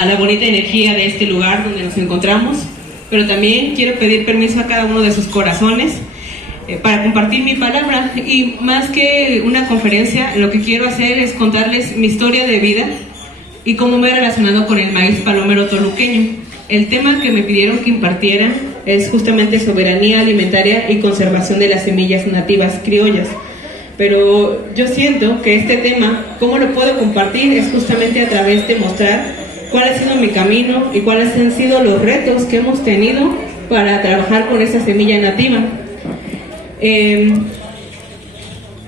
a la bonita energía de este lugar donde nos encontramos, pero también quiero pedir permiso a cada uno de sus corazones para compartir mi palabra. Y más que una conferencia, lo que quiero hacer es contarles mi historia de vida y cómo me he relacionado con el maíz palomero toluqueño. El tema que me pidieron que impartiera es justamente soberanía alimentaria y conservación de las semillas nativas criollas. Pero yo siento que este tema, cómo lo puedo compartir, es justamente a través de mostrar cuál ha sido mi camino y cuáles han sido los retos que hemos tenido para trabajar con esta semilla nativa.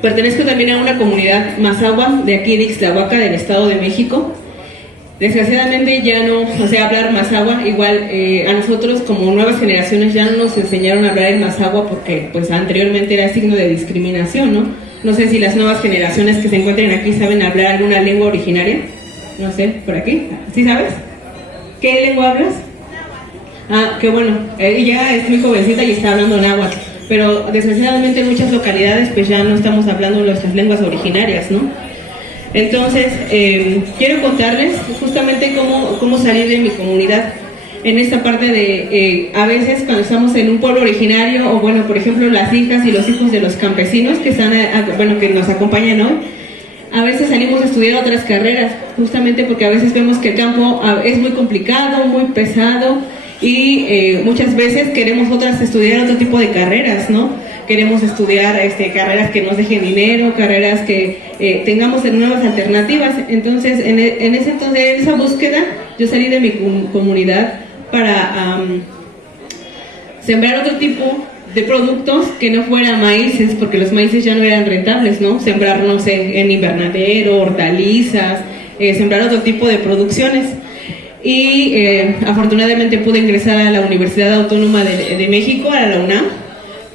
Pertenezco también a una comunidad mazahua de aquí de Ixtlahuaca, del Estado de México. Desgraciadamente ya no sé hablar mazahua, igual a nosotros como nuevas generaciones ya no nos enseñaron a hablar el mazahua porque pues anteriormente era signo de discriminación, ¿no? No sé si las nuevas generaciones que se encuentren aquí saben hablar alguna lengua originaria. No sé, por aquí. ¿Sí sabes? ¿Qué lengua hablas? Ah, qué bueno. Ella es muy jovencita y está hablando náhuatl. Pero desgraciadamente en muchas localidades pues ya no estamos hablando nuestras lenguas originarias, ¿no? Entonces, quiero contarles justamente cómo salir de mi comunidad en esta parte de, a veces cuando estamos en un pueblo originario, o bueno, por ejemplo, las hijas y los hijos de los campesinos que están, que nos acompañan hoy, a veces salimos a estudiar otras carreras, justamente porque a veces vemos que el campo es muy complicado, muy pesado, y muchas veces queremos estudiar otro tipo de carreras, ¿no? Queremos estudiar carreras que nos dejen dinero, carreras que tengamos nuevas alternativas. Entonces, en esa búsqueda, yo salí de mi comunidad para sembrar otro tipo de productos que no fueran maíces, porque los maíces ya no eran rentables, ¿no? Sembrar, no sé, en invernadero, hortalizas, sembrar otro tipo de producciones. Y afortunadamente pude ingresar a la Universidad Autónoma de México, a la UNAM,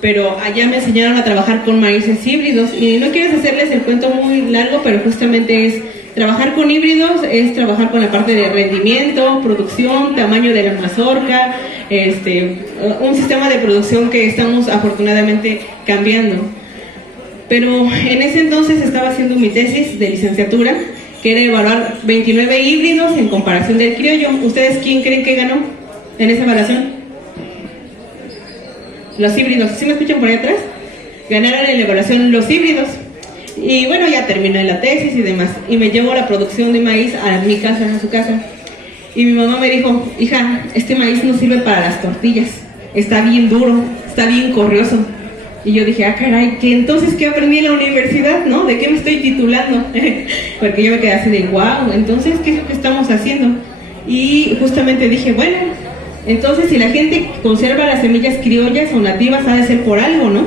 pero allá me enseñaron a trabajar con maíces híbridos. Y no quiero hacerles el cuento muy largo, pero justamente es trabajar con híbridos, es trabajar con la parte de rendimiento, producción, tamaño de la mazorca, un sistema de producción que estamos afortunadamente cambiando. Pero en ese entonces estaba haciendo mi tesis de licenciatura, que era evaluar 29 híbridos en comparación del criollo. ¿Ustedes quién creen que ganó en esa evaluación? Los híbridos. ¿Sí me escuchan por ahí atrás? Ganaron en la evaluación los híbridos. Y bueno, ya terminé la tesis y demás. Y me llevo la producción de maíz a mi casa, a su casa. Y mi mamá me dijo, hija, este maíz no sirve para las tortillas. Está bien duro, está bien corrioso. Y yo dije, caray, ¿que entonces qué aprendí en la universidad, no? ¿De qué me estoy titulando? Porque yo me quedé así de, wow, entonces, ¿qué es lo que estamos haciendo? Y justamente dije, bueno, entonces si la gente conserva las semillas criollas o nativas, ha de ser por algo, ¿no?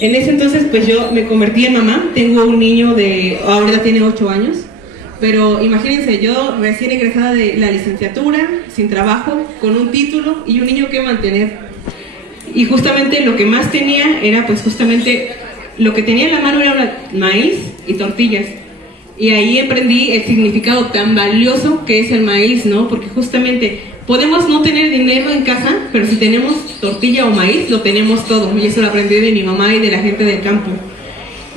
En ese entonces, pues yo me convertí en mamá. Tengo un niño ahora tiene 8 años. Pero imagínense, yo recién egresada de la licenciatura, sin trabajo, con un título y un niño que mantener. Y justamente lo que más tenía era, pues justamente, lo que tenía en la mano era maíz y tortillas. Y ahí aprendí el significado tan valioso que es el maíz, ¿no? Porque justamente podemos no tener dinero en casa, pero si tenemos tortilla o maíz, lo tenemos todo. Y eso lo aprendí de mi mamá y de la gente del campo.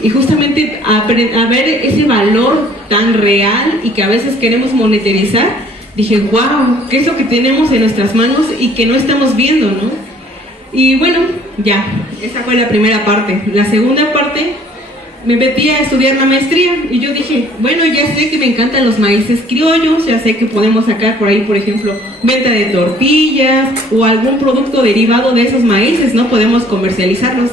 Y justamente a ver ese valor tan real y que a veces queremos monetarizar, dije, wow, ¿qué es lo que tenemos en nuestras manos y que no estamos viendo, no? Y bueno, ya, esa fue la primera parte. La segunda parte, me metí a estudiar la maestría y yo dije, bueno, ya sé que me encantan los maíces criollos, ya sé que podemos sacar por ahí, por ejemplo, venta de tortillas o algún producto derivado de esos maíces, ¿no? Podemos comercializarlos.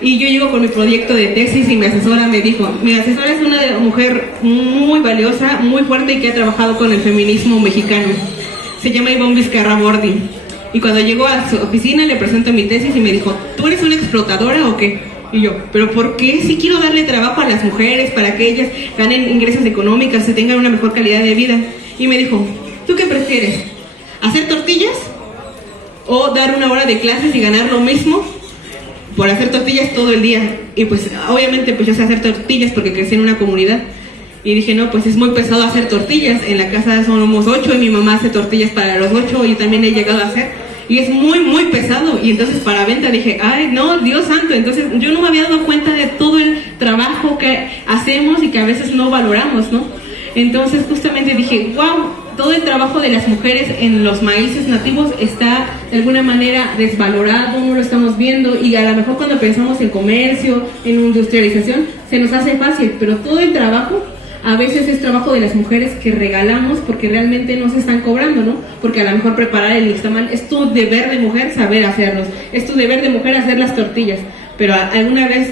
Y yo llego con mi proyecto de tesis y mi asesora me dijo, mi asesora es una mujer muy valiosa, muy fuerte y que ha trabajado con el feminismo mexicano. Se llama Ivonne Vizcarra Bordi. Y cuando llegó a su oficina le presento mi tesis y me dijo, ¿tú eres una explotadora o qué? Y yo, ¿pero por qué? Si quiero darle trabajo a las mujeres para que ellas ganen ingresos económicos y tengan una mejor calidad de vida. Y me dijo, ¿tú qué prefieres? ¿Hacer tortillas? ¿O dar una hora de clases y ganar lo mismo por hacer tortillas todo el día? Y pues obviamente pues yo sé hacer tortillas porque crecí en una comunidad. Y dije, no, pues es muy pesado hacer tortillas. En la casa somos 8 y mi mamá hace tortillas para los 8 y también he llegado a hacer. Y es muy, muy pesado. Y entonces para venta dije, ay, no, Dios santo. Entonces yo no me había dado cuenta de todo el trabajo que hacemos y que a veces no valoramos, ¿no? Entonces justamente dije, wow, todo el trabajo de las mujeres en los maíces nativos está de alguna manera desvalorado, no lo estamos viendo, y a lo mejor cuando pensamos en comercio, en industrialización, se nos hace fácil, pero todo el trabajo a veces es trabajo de las mujeres que regalamos porque realmente no se están cobrando, ¿no? Porque a lo mejor preparar el nixtamal es tu deber de mujer saber hacerlos, es tu deber de mujer hacer las tortillas, pero alguna vez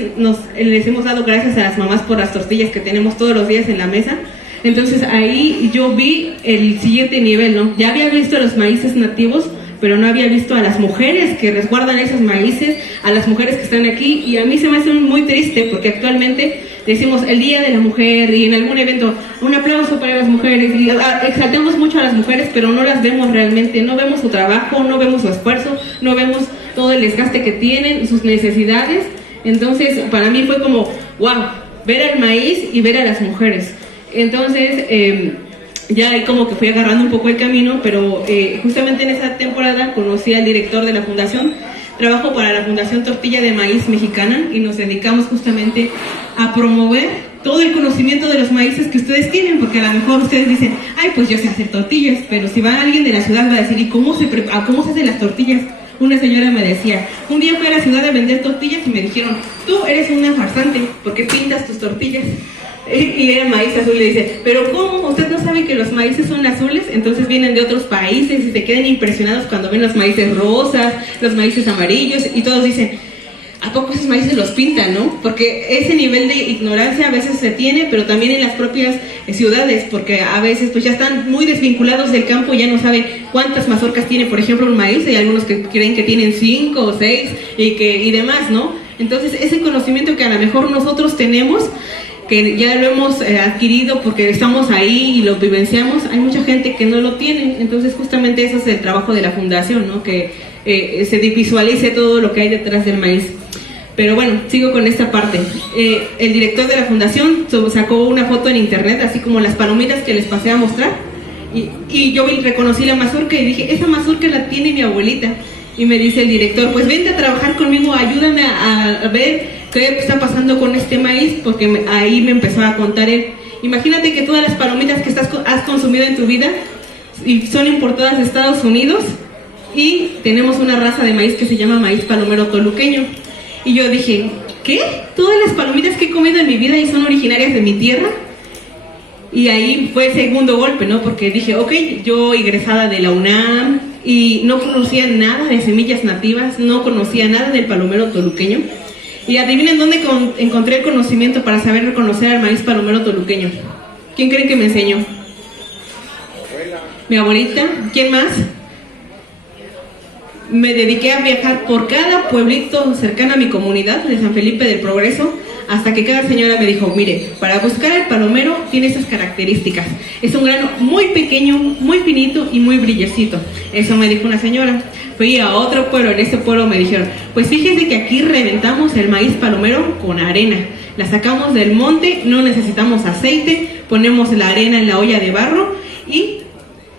les hemos dado gracias a las mamás por las tortillas que tenemos todos los días en la mesa. Entonces ahí yo vi el siguiente nivel, ¿no? Ya había visto los maíces nativos, pero no había visto a las mujeres que resguardan esos maíces, a las mujeres que están aquí, y a mí se me hace muy triste porque actualmente decimos el Día de la Mujer y en algún evento un aplauso para las mujeres y exaltamos mucho a las mujeres, pero no las vemos realmente, no vemos su trabajo, no vemos su esfuerzo, no vemos todo el desgaste que tienen, sus necesidades. Entonces para mí fue como wow, ver al maíz y ver a las mujeres. Entonces ya ahí como que fui agarrando un poco el camino, pero justamente en esa temporada conocí al director de la fundación. Trabajo para la Fundación Tortilla de Maíz Mexicana y nos dedicamos justamente a promover todo el conocimiento de los maíces que ustedes tienen, porque a lo mejor ustedes dicen, ay, pues yo sé hacer tortillas, pero si va alguien de la ciudad va a decir, ¿y cómo se hacen las tortillas? Una señora me decía, un día fui a la ciudad a vender tortillas y me dijeron, tú eres una farsante, porque pintas tus tortillas. Y era maíz azul, y le dice, pero ¿cómo? ¿Usted no sabe que los maíces son azules? Entonces vienen de otros países y se quedan impresionados cuando ven los maíces rosas, los maíces amarillos, y todos dicen, ¿a poco esos maíces los pintan, no? Porque ese nivel de ignorancia a veces se tiene, pero también en las propias ciudades, porque a veces pues ya están muy desvinculados del campo, ya no saben cuántas mazorcas tiene, por ejemplo, un maíz, hay algunos que creen que tienen 5 o 6 y demás, ¿no? Entonces ese conocimiento que a lo mejor nosotros tenemos, que ya lo hemos adquirido porque estamos ahí y lo vivenciamos, hay mucha gente que no lo tiene. Entonces justamente eso es el trabajo de la fundación, ¿no? Que se visualice todo lo que hay detrás del maíz. Pero bueno, sigo con esta parte. El director de la fundación sacó una foto en internet, así como las palomitas que les pasé a mostrar, y yo reconocí la mazorca y dije, esa mazorca la tiene mi abuelita. Y me dice el director, pues vente a trabajar conmigo, ayúdame a ver qué está pasando con este maíz, porque ahí me empezó a contar él. Imagínate que todas las palomitas que has consumido en tu vida y son importadas de Estados Unidos, y tenemos una raza de maíz que se llama maíz palomero toluqueño. Y yo dije, ¿qué? ¿Todas las palomitas que he comido en mi vida y son originarias de mi tierra? Y ahí fue el segundo golpe, ¿no? Porque dije, ok, yo egresada de la UNAM y no conocía nada de semillas nativas, no conocía nada del palomero toluqueño. Y adivinen dónde encontré el conocimiento para saber reconocer al maíz palomero toluqueño. ¿Quién creen que me enseñó? Mi abuelita. ¿Quién más? Me dediqué a viajar por cada pueblito cercano a mi comunidad de San Felipe del Progreso, hasta que cada señora me dijo, mire, para buscar el palomero tiene esas características. Es un grano muy pequeño, muy finito y muy brillecito. Eso me dijo una señora. Fui a otro pueblo, en ese pueblo me dijeron, pues fíjese que aquí reventamos el maíz palomero con arena. La sacamos del monte, no necesitamos aceite, ponemos la arena en la olla de barro y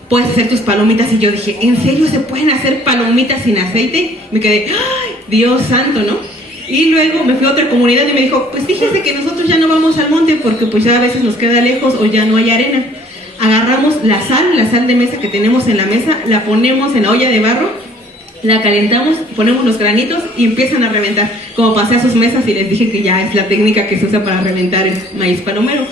puedes hacer tus palomitas. Y yo dije, ¿en serio se pueden hacer palomitas sin aceite? Me quedé, ¡ay, Dios santo!, ¿no? Y luego me fui a otra comunidad y me dijo, pues fíjese que nosotros ya no vamos al monte porque pues ya a veces nos queda lejos o ya no hay arena. Agarramos la sal de mesa que tenemos en la mesa, la ponemos en la olla de barro, la calentamos, ponemos los granitos y empiezan a reventar. Como pasé a sus mesas y les dije que ya es la técnica que se usa para reventar el maíz palomero.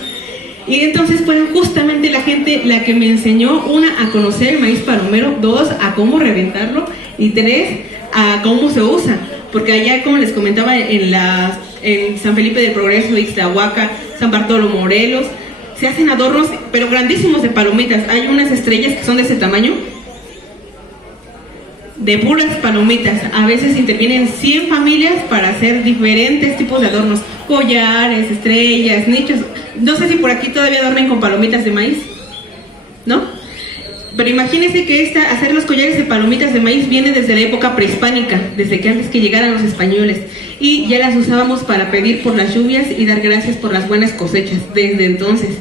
Y entonces fueron justamente la gente la que me enseñó, una, a conocer el maíz palomero, dos, a cómo reventarlo, y tres, a cómo se usa. Porque allá, como les comentaba, en San Felipe del Progreso, Ixtlahuaca, San Bartolo, Morelos, se hacen adornos, pero grandísimos de palomitas. Hay unas estrellas que son de ese tamaño, de puras palomitas. A veces intervienen 100 familias para hacer diferentes tipos de adornos, collares, estrellas, nichos. No sé si por aquí todavía adornan con palomitas de maíz, ¿no? Pero imagínense que hacer los collares de palomitas de maíz viene desde la época prehispánica, desde que antes que llegaran los españoles, y ya las usábamos para pedir por las lluvias y dar gracias por las buenas cosechas desde entonces.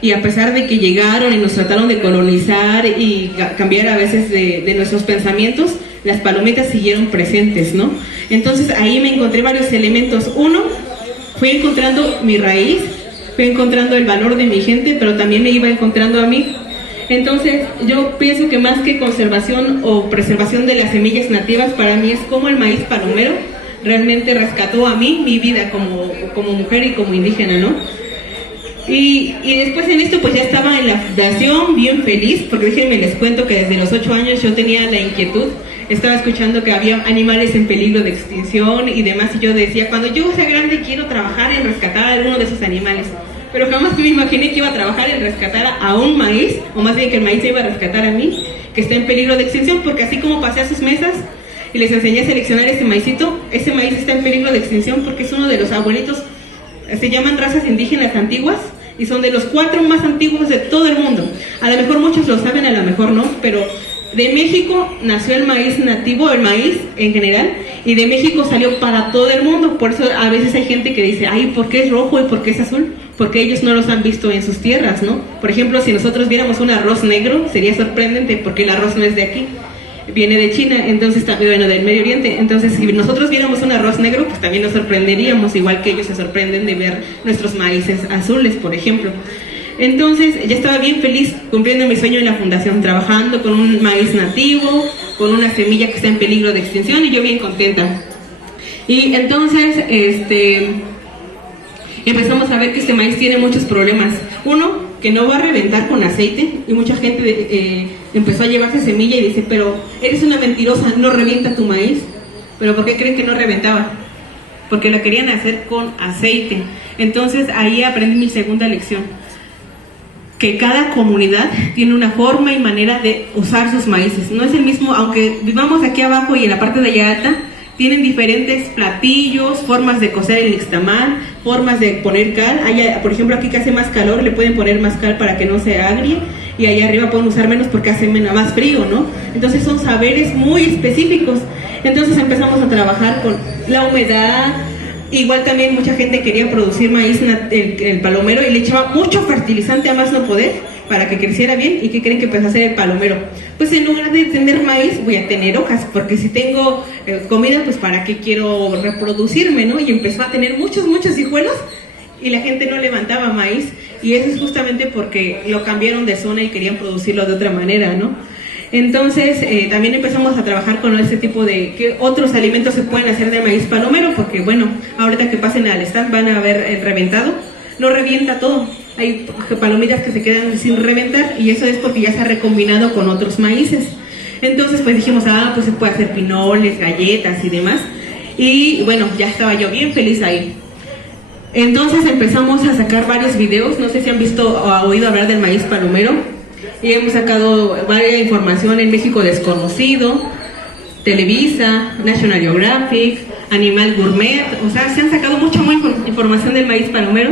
Y a pesar de que llegaron y nos trataron de colonizar y cambiar a veces de nuestros pensamientos, las palomitas siguieron presentes, ¿no? Entonces ahí me encontré varios elementos. Uno, fui encontrando mi raíz, fui encontrando el valor de mi gente, pero también me iba encontrando a mí. Entonces, yo pienso que más que conservación o preservación de las semillas nativas, para mí es como el maíz palomero realmente rescató a mí mi vida como mujer y como indígena, ¿no? Y después en esto pues ya estaba en la fundación bien feliz, porque déjenme les cuento que desde los 8 años yo tenía la inquietud, estaba escuchando que había animales en peligro de extinción y demás, y yo decía, cuando yo sea grande quiero trabajar en rescatar a alguno de esos animales. Pero jamás me imaginé que iba a trabajar en rescatar a un maíz, o más bien que el maíz se iba a rescatar a mí, que está en peligro de extinción, porque así como pasé a sus mesas y les enseñé a seleccionar ese maízito, ese maíz está en peligro de extinción porque es uno de los abuelitos, se llaman razas indígenas antiguas, y son de los 4 más antiguos de todo el mundo. A lo mejor muchos lo saben, a lo mejor no, pero de México nació el maíz nativo, el maíz en general, y de México salió para todo el mundo. Por eso a veces hay gente que dice, ay, ¿por qué es rojo y por qué es azul? Porque ellos no los han visto en sus tierras, ¿no? Por ejemplo, si nosotros viéramos un arroz negro, sería sorprendente porque el arroz no es de aquí, viene de China, entonces, bueno, del Medio Oriente. Entonces, si nosotros viéramos un arroz negro, pues también nos sorprenderíamos, igual que ellos se sorprenden de ver nuestros maíces azules, por ejemplo. Entonces, ya estaba bien feliz cumpliendo mi sueño en la fundación, trabajando con un maíz nativo, con una semilla que está en peligro de extinción, y yo bien contenta. Y entonces, empezamos a ver que este maíz tiene muchos problemas. Uno, que no va a reventar con aceite, y mucha gente empezó a llevarse semilla y dice, pero eres una mentirosa, no revienta tu maíz. ¿Pero por qué creen que no reventaba? Porque lo querían hacer con aceite. Entonces ahí aprendí mi segunda lección, que cada comunidad tiene una forma y manera de usar sus maíces. No es el mismo, aunque vivamos aquí abajo y en la parte de allá alta, tienen diferentes platillos, formas de cocer el nixtamal, formas de poner cal. Allá, por ejemplo, aquí que hace más calor, le pueden poner más cal para que no se agrie, y allá arriba pueden usar menos porque hace más frío, ¿no? Entonces son saberes muy específicos. Entonces empezamos a trabajar con la humedad. Igual también mucha gente quería producir maíz, el palomero, y le echaba mucho fertilizante a más no poder para que creciera bien. ¿Y qué creen que empezó a hacer el palomero? Pues en lugar de tener maíz, voy a tener hojas, porque si tengo comida, pues para qué quiero reproducirme, ¿no? Y empezó a tener muchos hijuelos, y la gente no levantaba maíz, y eso es justamente porque lo cambiaron de zona y querían producirlo de otra manera, ¿no? Entonces también empezamos a trabajar con este tipo de qué otros alimentos se pueden hacer de maíz palomero, porque bueno, ahorita que pasen al stand van a ver el reventado, no revienta todo, hay palomitas que se quedan sin reventar, y eso es porque ya se ha recombinado con otros maíces. Entonces pues dijimos, pues se puede hacer pinoles, galletas y demás, y bueno, ya estaba yo bien feliz ahí. Entonces empezamos a sacar varios videos, no sé si han visto o oído hablar del maíz palomero, y hemos sacado varias información en México Desconocido, Televisa, National Geographic, Animal Gourmet, o sea, se han sacado mucha información del maíz palomero,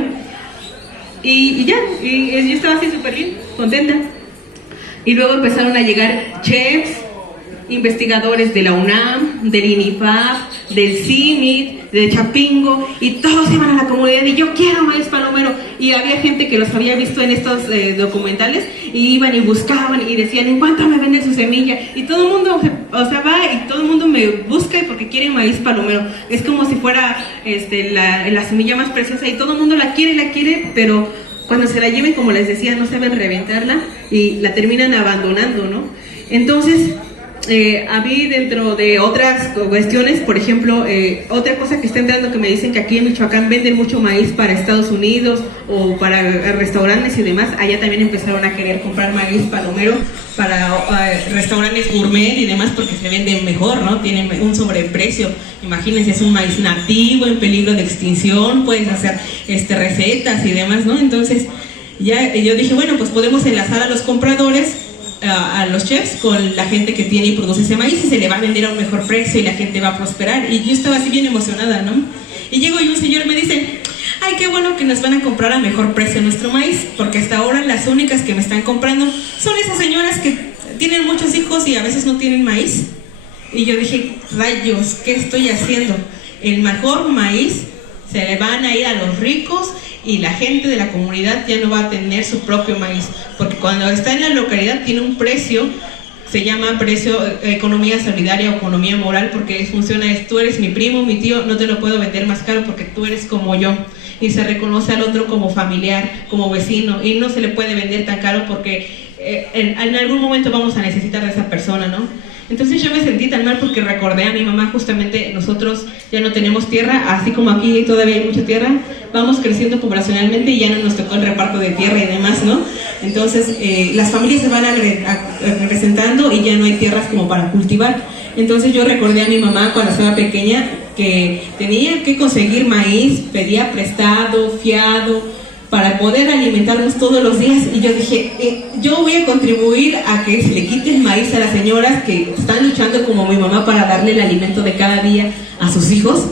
y yo estaba así súper bien, contenta. Y luego empezaron a llegar chefs, investigadores de la UNAM, del INIFAP, del CIMIT, de Chapingo, y todos iban a la comunidad y yo quiero maíz palomero. Y había gente que los había visto en estos documentales, y iban y buscaban y decían, ¿en cuánto me venden su semilla? Y todo el mundo, va y todo el mundo me busca porque quiere maíz palomero. Es como si fuera la semilla más preciosa, y todo el mundo la quiere, pero cuando se la lleven, como les decía, no saben reventarla y la terminan abandonando, ¿no? Entonces, a mí, dentro de otras cuestiones, por ejemplo, otra cosa que está entrando, que me dicen que aquí en Michoacán venden mucho maíz para Estados Unidos o para restaurantes y demás. Allá también empezaron a querer comprar maíz palomero para restaurantes gourmet y demás, porque se venden mejor, ¿no? Tienen un sobreprecio. Imagínense, es un maíz nativo en peligro de extinción, puedes hacer recetas y demás, ¿no? Entonces ya yo dije, bueno, pues podemos enlazar a los compradores, a los chefs, con la gente que tiene y produce ese maíz, y se le va a vender a un mejor precio y la gente va a prosperar. Y yo estaba así bien emocionada, ¿no? Y llego y un señor me dice, ay, qué bueno que nos van a comprar a mejor precio nuestro maíz, porque hasta ahora las únicas que me están comprando son esas señoras que tienen muchos hijos y a veces no tienen maíz. Y yo dije, rayos, ¿qué estoy haciendo? El mejor maíz se le van a ir a los ricos, y la gente de la comunidad ya no va a tener su propio maíz, porque cuando está en la localidad tiene un precio, se llama precio, economía solidaria o economía moral, porque funciona, tú eres mi primo, mi tío, no te lo puedo vender más caro porque tú eres como yo, y se reconoce al otro como familiar, como vecino, y no se le puede vender tan caro porque en algún momento vamos a necesitar de esa persona, ¿no? Entonces yo me sentí tan mal porque recordé a mi mamá. Justamente nosotros ya no tenemos tierra, así como aquí todavía hay mucha tierra, vamos creciendo poblacionalmente y ya no nos tocó el reparto de tierra y demás, ¿no? Entonces las familias se van acrecentando y ya no hay tierras como para cultivar. Entonces yo recordé a mi mamá cuando estaba pequeña que tenía que conseguir maíz, pedía prestado, fiado, para poder alimentarnos todos los días. Y yo dije, yo voy a contribuir a que se le quite el maíz a las señoras que están luchando como mi mamá para darle el alimento de cada día a sus hijos.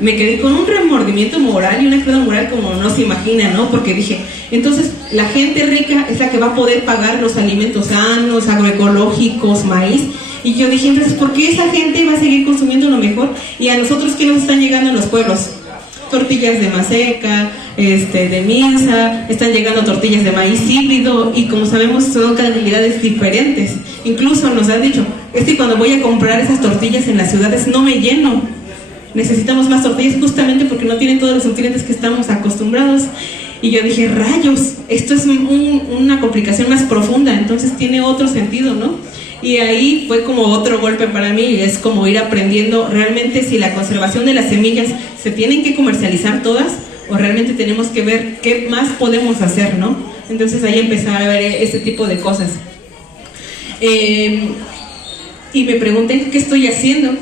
Me quedé con un remordimiento moral y una cruda moral como no se imagina, ¿no? Porque dije, entonces la gente rica es la que va a poder pagar los alimentos sanos, agroecológicos, maíz. Y yo dije, entonces, ¿por qué esa gente va a seguir consumiendo lo mejor? Y a nosotros, ¿qué nos están llegando en los pueblos? Tortillas de maseca, de minza, están llegando tortillas de maíz híbrido, y como sabemos son calidades diferentes. Incluso nos han dicho, es que cuando voy a comprar esas tortillas en las ciudades no me lleno, necesitamos más tortillas justamente porque no tienen todos los nutrientes que estamos acostumbrados. Y yo dije, rayos, esto es una complicación más profunda, entonces tiene otro sentido, ¿no? Y ahí fue como otro golpe para mí, es como ir aprendiendo realmente si la conservación de las semillas se tienen que comercializar todas o realmente tenemos que ver qué más podemos hacer, ¿no? Entonces ahí empecé a ver ese tipo de cosas. Y me pregunté qué estoy haciendo,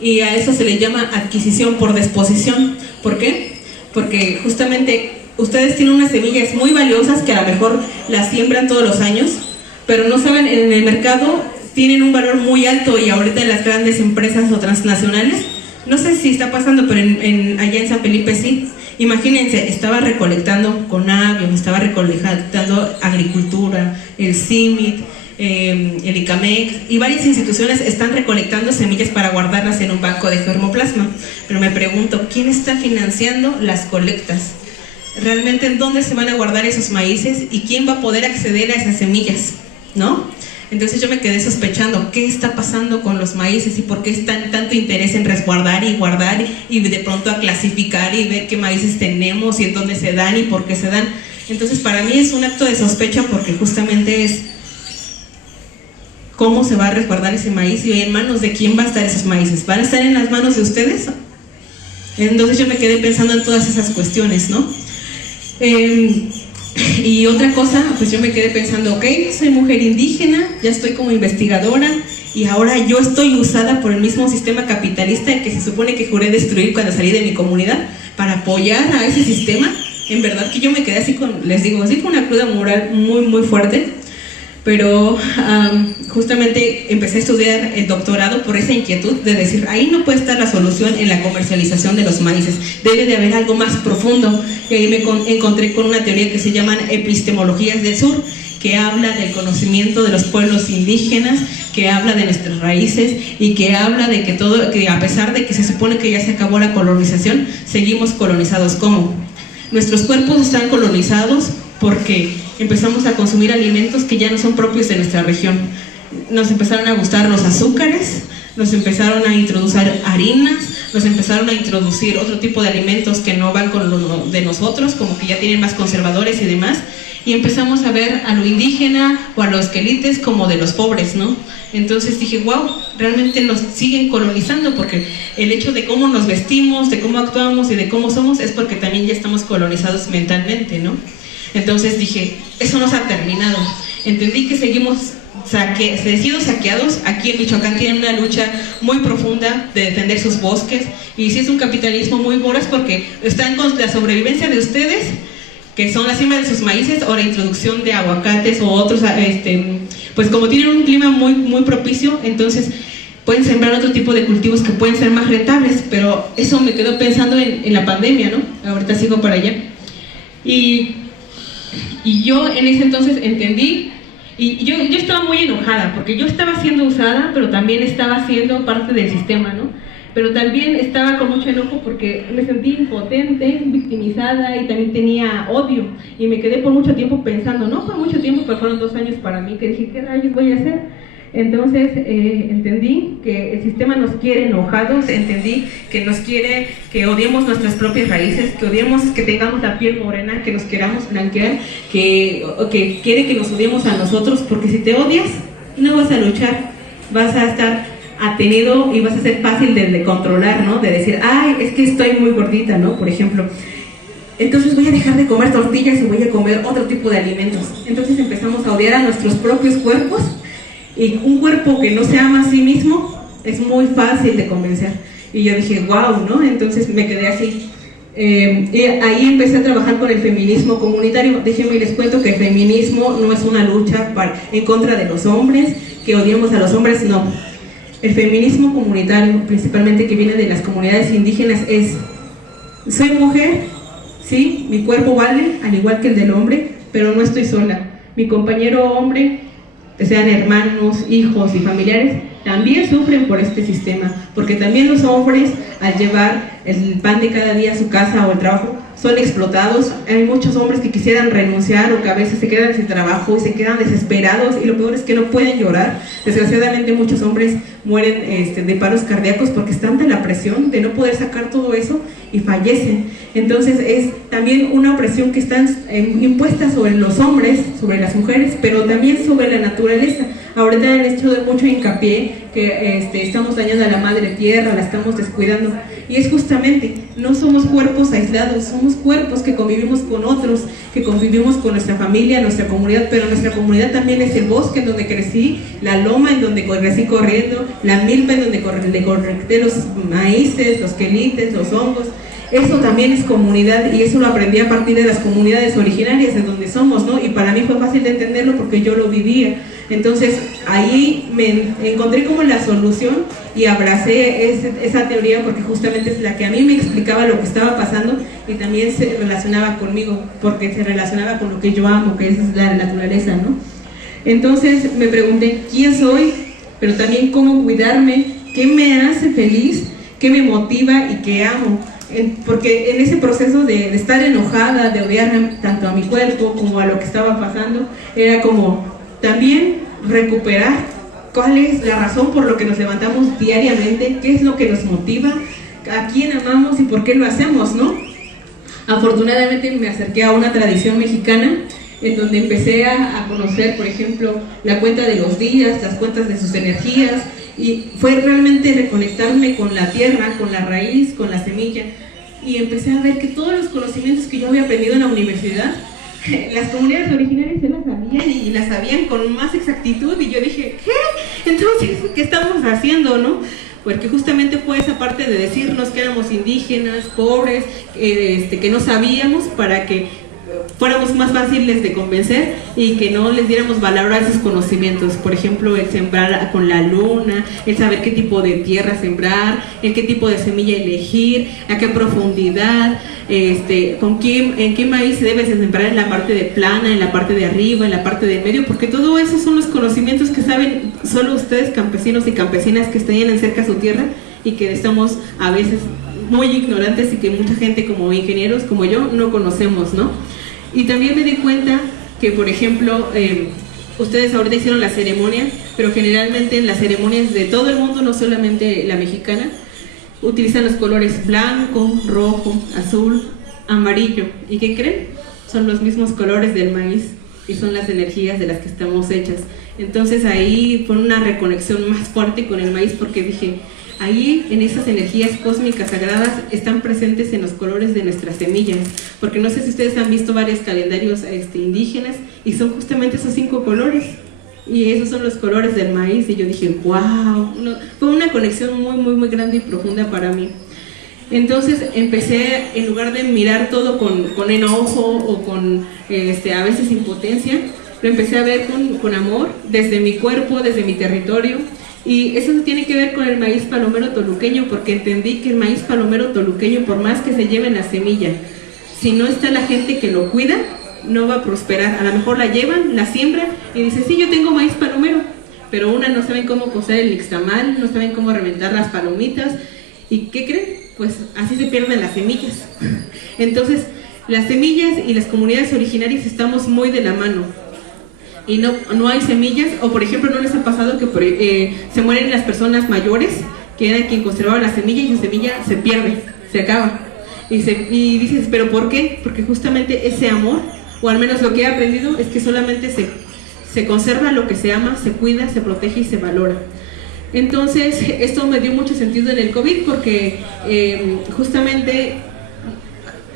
y a eso se le llama adquisición por disposición. ¿Por qué? Porque justamente ustedes tienen unas semillas muy valiosas que a lo mejor las siembran todos los años, pero no saben, en el mercado tienen un valor muy alto, y ahorita en las grandes empresas o transnacionales, no sé si está pasando, pero allá en San Felipe sí. Imagínense, estaba recolectando Conavio, estaba recolectando Agricultura, el CIMIT, el ICAMEX, y varias instituciones están recolectando semillas para guardarlas en un banco de germoplasma. Pero me pregunto, ¿quién está financiando las colectas? ¿Realmente en dónde se van a guardar esos maíces y quién va a poder acceder a esas semillas? ¿No? Entonces yo me quedé sospechando qué está pasando con los maíces y por qué es tanto interés en resguardar y guardar y de pronto a clasificar y ver qué maíces tenemos y en dónde se dan y por qué se dan. Entonces para mí es un acto de sospecha, porque justamente es cómo se va a resguardar ese maíz y en manos de quién va a estar esos maíces. ¿Van a estar en las manos de ustedes? Entonces yo me quedé pensando en todas esas cuestiones, ¿no? Y otra cosa, pues yo me quedé pensando, ok, soy mujer indígena, ya estoy como investigadora, y ahora yo estoy usada por el mismo sistema capitalista que se supone que juré destruir cuando salí de mi comunidad para apoyar a ese sistema. En verdad que yo me quedé así les digo, así con una cruda moral muy muy fuerte. Pero justamente empecé a estudiar el doctorado por esa inquietud de decir, ahí no puede estar la solución en la comercialización de los maíces, debe de haber algo más profundo. Y ahí me encontré con una teoría que se llaman epistemologías del sur, que habla del conocimiento de los pueblos indígenas, que habla de nuestras raíces y que habla de que a pesar de que se supone que ya se acabó la colonización, seguimos colonizados. ¿Cómo? Nuestros cuerpos están colonizados porque empezamos a consumir alimentos que ya no son propios de nuestra región. Nos empezaron a gustar los azúcares, nos empezaron a introducir harinas, nos empezaron a introducir otro tipo de alimentos que no van con lo de nosotros, como que ya tienen más conservadores y demás, y empezamos a ver a lo indígena o a los quelites como de los pobres, ¿no? Entonces dije, wow, realmente nos siguen colonizando, porque el hecho de cómo nos vestimos, de cómo actuamos y de cómo somos es porque también ya estamos colonizados mentalmente, ¿no? Entonces dije, eso no se ha terminado. Entendí que seguimos siendo saqueados. Aquí en Michoacán tienen una lucha muy profunda de defender sus bosques, y si es un capitalismo muy voraz porque están con la sobrevivencia de ustedes, que son la siembra de sus maíces o la introducción de aguacates o otros, pues como tienen un clima muy, muy propicio, entonces pueden sembrar otro tipo de cultivos que pueden ser más rentables. Pero eso me quedó pensando en la pandemia, ¿no? Ahorita sigo para allá. Y yo en ese entonces entendí, y yo estaba muy enojada, porque yo estaba siendo usada, pero también estaba siendo parte del sistema, ¿no? Pero también estaba con mucho enojo porque me sentí impotente, victimizada, y también tenía odio. Y me quedé por mucho tiempo pensando, no por mucho tiempo, pero fueron 2 años para mí, que dije, ¿qué rayos voy a hacer? Entonces entendí que el sistema nos quiere enojados, entendí que nos quiere que odiemos nuestras propias raíces, que odiemos que tengamos la piel morena, que nos queramos blanquear, que quiere que nos odiemos a nosotros, porque si te odias no vas a luchar, vas a estar atenido y vas a ser fácil de controlar, ¿no? De decir, ay, es que estoy muy gordita, ¿no? Por ejemplo, entonces voy a dejar de comer tortillas y voy a comer otro tipo de alimentos. Entonces empezamos a odiar a nuestros propios cuerpos, y un cuerpo que no se ama a sí mismo es muy fácil de convencer. Y yo dije, wow, ¿no? Entonces me quedé así. Y ahí empecé a trabajar con el feminismo comunitario. Déjenme les cuento que el feminismo no es una lucha en contra de los hombres, que odiamos a los hombres, no. El feminismo comunitario, principalmente que viene de las comunidades indígenas, es: soy mujer, sí, mi cuerpo vale, al igual que el del hombre, pero no estoy sola. Mi compañero hombre, sean hermanos, hijos y familiares, también sufren por este sistema, porque también los hombres, al llevar el pan de cada día a su casa o al trabajo, son explotados. Hay muchos hombres que quisieran renunciar o que a veces se quedan sin trabajo y se quedan desesperados, y lo peor es que no pueden llorar. Desgraciadamente muchos hombres mueren de paros cardíacos porque están de la presión de no poder sacar todo eso y fallecen. Entonces es también una opresión que está impuesta sobre los hombres, sobre las mujeres, pero también sobre la naturaleza. Ahorita han hecho mucho hincapié que estamos dañando a la madre tierra, la estamos descuidando, y es justamente, no somos cuerpos aislados, somos cuerpos que convivimos con otros, que convivimos con nuestra familia, nuestra comunidad, pero nuestra comunidad también es el bosque en donde crecí, la loma en donde crecí corriendo, la milpa en donde correcté los maíces, los quelites, los hongos. Eso también es comunidad, y eso lo aprendí a partir de las comunidades originarias en donde somos, ¿no? Y para mí fue fácil de entenderlo porque yo lo vivía. Entonces ahí me encontré como la solución y abracé esa teoría, porque justamente es la que a mí me explicaba lo que estaba pasando, y también se relacionaba conmigo, porque se relacionaba con lo que yo amo, que es la naturaleza, ¿no? Entonces me pregunté quién soy, pero también cómo cuidarme, qué me hace feliz, qué me motiva y qué amo. Porque en ese proceso de estar enojada, de odiar tanto a mi cuerpo como a lo que estaba pasando, era como también recuperar cuál es la razón por lo que nos levantamos diariamente, qué es lo que nos motiva, a quién amamos y por qué lo hacemos, ¿no? Afortunadamente me acerqué a una tradición mexicana en donde empecé a conocer, por ejemplo, la cuenta de los días, las cuentas de sus energías, y fue realmente reconectarme con la tierra, con la raíz, con la semilla, y empecé a ver que todos los conocimientos que yo había aprendido en la universidad, las comunidades originarias se las sabían, y las sabían con más exactitud, y yo dije, ¿qué? Entonces, ¿qué estamos haciendo, no? Porque justamente fue esa parte de decirnos que éramos indígenas, pobres, que no sabíamos, para que fuéramos más fáciles de convencer y que no les diéramos valor a esos conocimientos. Por ejemplo, el sembrar con la luna, el saber qué tipo de tierra sembrar, el qué tipo de semilla elegir, a qué profundidad, en qué maíz se debe sembrar, en la parte de plana, en la parte de arriba, en la parte de medio, porque todo eso son los conocimientos que saben solo ustedes, campesinos y campesinas, que están cerca a su tierra, y que estamos a veces muy ignorantes, y que mucha gente como ingenieros como yo no conocemos, ¿no? Y también me di cuenta que, por ejemplo, ustedes ahorita hicieron la ceremonia, pero generalmente en las ceremonias de todo el mundo, no solamente la mexicana, utilizan los colores blanco, rojo, azul, amarillo. ¿Y qué creen? Son los mismos colores del maíz, y son las energías de las que estamos hechas. Entonces ahí fue una reconexión más fuerte con el maíz, porque dije, ahí en esas energías cósmicas sagradas están presentes en los colores de nuestras semillas, porque no sé si ustedes han visto varios calendarios indígenas, y son justamente esos 5 colores, y esos son los colores del maíz. Y yo dije, wow, fue una conexión muy, muy, muy grande y profunda para mí. Entonces empecé, en lugar de mirar todo con enojo o con a veces impotencia, lo empecé a ver con amor, desde mi cuerpo, desde mi territorio. Y eso tiene que ver con el maíz palomero toluqueño, porque entendí que el maíz palomero toluqueño, por más que se lleven la semilla, si no está la gente que lo cuida, no va a prosperar. A lo mejor la llevan, la siembran y dicen, sí, yo tengo maíz palomero, pero no saben cómo cocer el nixtamal, no saben cómo reventar las palomitas. ¿Y qué creen? Pues así se pierden las semillas. Entonces, las semillas y las comunidades originarias estamos muy de la mano. y no hay semillas, o por ejemplo no les ha pasado que se mueren las personas mayores, que era quien conservaba la semilla, y su semilla se pierde, se acaba, y dices, ¿pero por qué? Porque justamente ese amor, o al menos lo que he aprendido, es que solamente se conserva lo que se ama, se cuida, se protege y se valora. Entonces esto me dio mucho sentido en el COVID, porque justamente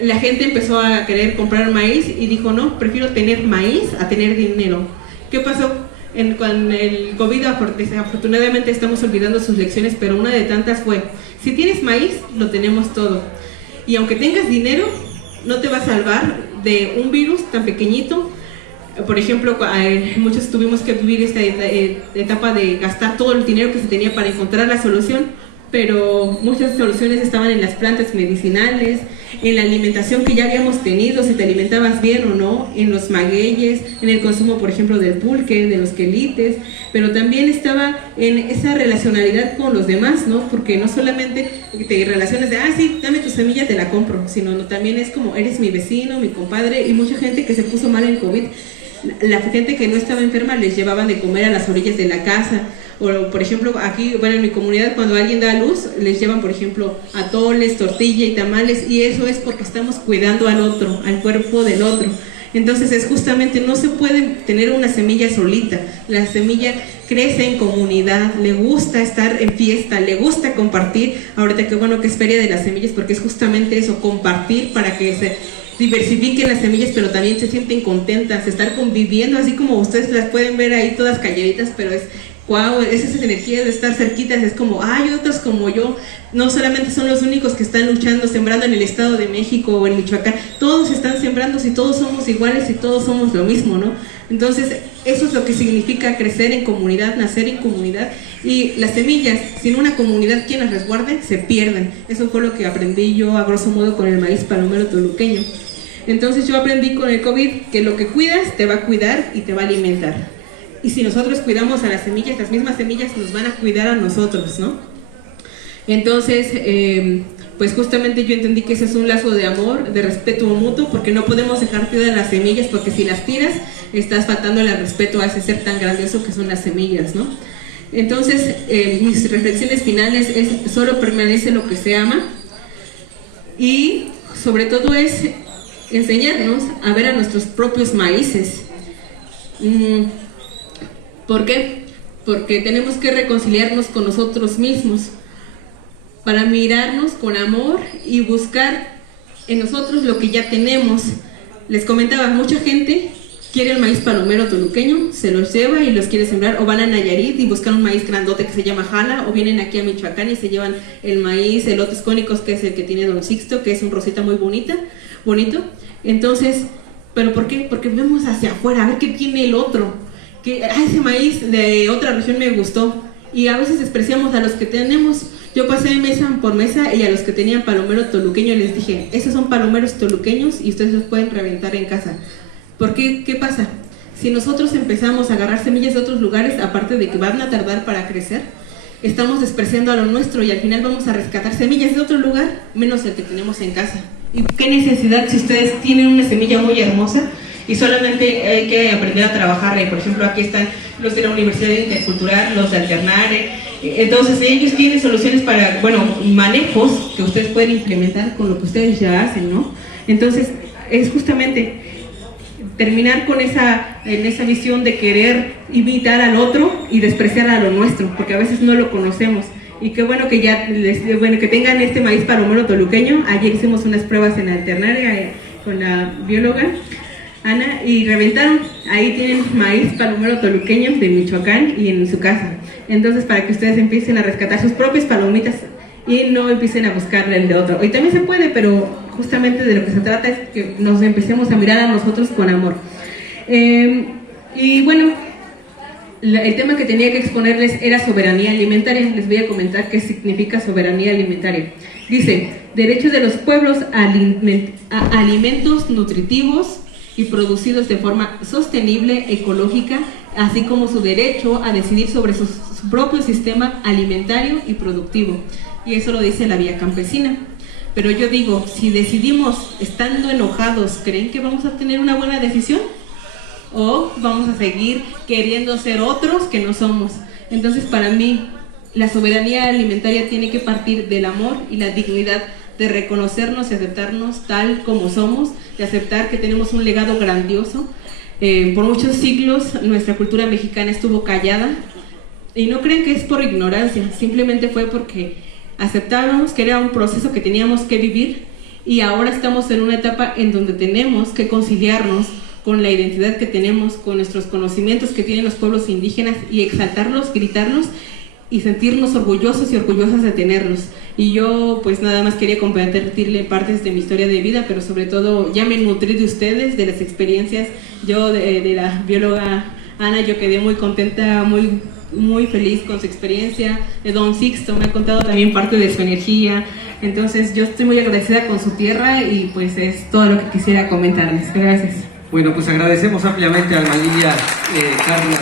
la gente empezó a querer comprar maíz y dijo, no, prefiero tener maíz a tener dinero. ¿Qué pasó? Con el COVID, afortunadamente estamos olvidando sus lecciones, pero una de tantas fue, si tienes maíz, lo tenemos todo. Y aunque tengas dinero, no te va a salvar de un virus tan pequeñito. Por ejemplo, muchos tuvimos que vivir esta etapa de gastar todo el dinero que se tenía para encontrar la solución, pero muchas soluciones estaban en las plantas medicinales, en la alimentación que ya habíamos tenido, si te alimentabas bien o no, en los magueyes, en el consumo, por ejemplo, del pulque, de los quelites, pero también estaba en esa relacionalidad con los demás, ¿no? Porque no solamente te relacionas de, sí, dame tu semilla, te la compro, sino también es como, eres mi vecino, mi compadre, y mucha gente que se puso mal en COVID. La gente que no estaba enferma les llevaban de comer a las orillas de la casa, o por ejemplo aquí, bueno, en mi comunidad, cuando alguien da a luz, les llevan por ejemplo atoles, tortilla y tamales, y eso es porque estamos cuidando al otro, al cuerpo del otro. Entonces es justamente, no se puede tener una semilla solita, la semilla crece en comunidad, le gusta estar en fiesta, le gusta compartir. Ahorita qué bueno que es Feria de las Semillas, porque es justamente eso, compartir para que se diversifiquen las semillas, pero también se sienten contentas, estar conviviendo, así como ustedes las pueden ver ahí todas calladitas, pero es wow, es esa energía de estar cerquitas, es como, hay otros como yo, no solamente son los únicos que están luchando, sembrando en el Estado de México o en Michoacán, todos están sembrando, si todos somos iguales y todos somos lo mismo, ¿no? Entonces, eso es lo que significa crecer en comunidad, nacer en comunidad, y las semillas, sin una comunidad quien las resguarde, se pierden. Eso fue lo que aprendí yo a grosso modo con el maíz palomero toluqueño. Entonces yo aprendí con el COVID que lo que cuidas te va a cuidar y te va a alimentar. Y si nosotros cuidamos a las mismas semillas nos van a cuidar a nosotros, ¿no? Entonces, pues justamente yo entendí que ese es un lazo de amor, de respeto mutuo, porque no podemos dejar tirar las semillas, porque si las tiras, estás faltando el respeto a ese ser tan grandioso que son las semillas, ¿no? Entonces, mis reflexiones finales es, solo permanece lo que se ama, y sobre todo es enseñarnos a ver a nuestros propios maíces. ¿Por qué? Porque tenemos que reconciliarnos con nosotros mismos para mirarnos con amor y buscar en nosotros lo que ya tenemos. Les comentaba, mucha gente quiere el maíz palomero toluqueño, se los lleva y los quiere sembrar, o van a Nayarit y buscan un maíz grandote que se llama jala, o vienen aquí a Michoacán y se llevan el maíz, elotes cónicos, que es el que tiene Don Sixto, que es un rosita muy bonito. Entonces, ¿pero por qué? Porque vemos hacia afuera, a ver qué tiene el otro, que ese maíz de otra región me gustó, y a veces despreciamos a los que tenemos. Yo pasé mesa por mesa y a los que tenían palomero toluqueño les dije, esos son palomeros toluqueños y ustedes los pueden reventar en casa. ¿Por qué? ¿Qué pasa? Si nosotros empezamos a agarrar semillas de otros lugares, aparte de que van a tardar para crecer, estamos despreciando a lo nuestro y al final vamos a rescatar semillas de otro lugar, menos el que tenemos en casa. ¿Y qué necesidad si ustedes tienen una semilla muy hermosa y solamente hay que aprender a trabajarla? Por ejemplo, aquí están los de la Universidad Intercultural, los de Alternare. Entonces ellos tienen soluciones para, manejos que ustedes pueden implementar con lo que ustedes ya hacen, ¿no? Entonces es justamente terminar con esa visión de querer imitar al otro y despreciar a lo nuestro, porque a veces no lo conocemos. Y qué bueno que que tengan este maíz palomero toluqueño. Ayer hicimos unas pruebas en Alternaria con la bióloga Ana y reventaron. Ahí tienen maíz palomero toluqueño de Michoacán y en su casa. Entonces, para que ustedes empiecen a rescatar sus propias palomitas y no empiecen a buscarle el de otro. Y también se puede, pero justamente de lo que se trata es que nos empecemos a mirar a nosotros con amor. Y bueno, el tema que tenía que exponerles era soberanía alimentaria. Les voy a comentar qué significa soberanía alimentaria. Dice, derecho de los pueblos a alimentos nutritivos y producidos de forma sostenible, ecológica, así como su derecho a decidir sobre su propio sistema alimentario y productivo. Y eso lo dice la Vía Campesina. Pero yo digo, si decidimos estando enojados, ¿creen que vamos a tener una buena decisión? o vamos a seguir queriendo ser otros que no somos. Entonces, para mí, la soberanía alimentaria tiene que partir del amor y la dignidad de reconocernos y aceptarnos tal como somos, de aceptar que tenemos un legado grandioso. Por muchos siglos nuestra cultura mexicana estuvo callada, y no creen que es por ignorancia, simplemente fue porque aceptábamos que era un proceso que teníamos que vivir, y ahora estamos en una etapa en donde tenemos que conciliarnos con la identidad que tenemos, con nuestros conocimientos que tienen los pueblos indígenas, y exaltarlos, gritarlos y sentirnos orgullosos y orgullosas de tenerlos. Y yo pues nada más quería compartirle partes de mi historia de vida, pero sobre todo ya me nutrí de ustedes, de las experiencias. Yo de la bióloga Ana, yo quedé muy contenta, muy feliz con su experiencia. De Don Sixto me ha contado también parte de su energía. Entonces yo estoy muy agradecida con su tierra, y pues es todo lo que quisiera comentarles. Gracias. Bueno, pues agradecemos ampliamente a Alma Lilia Carla.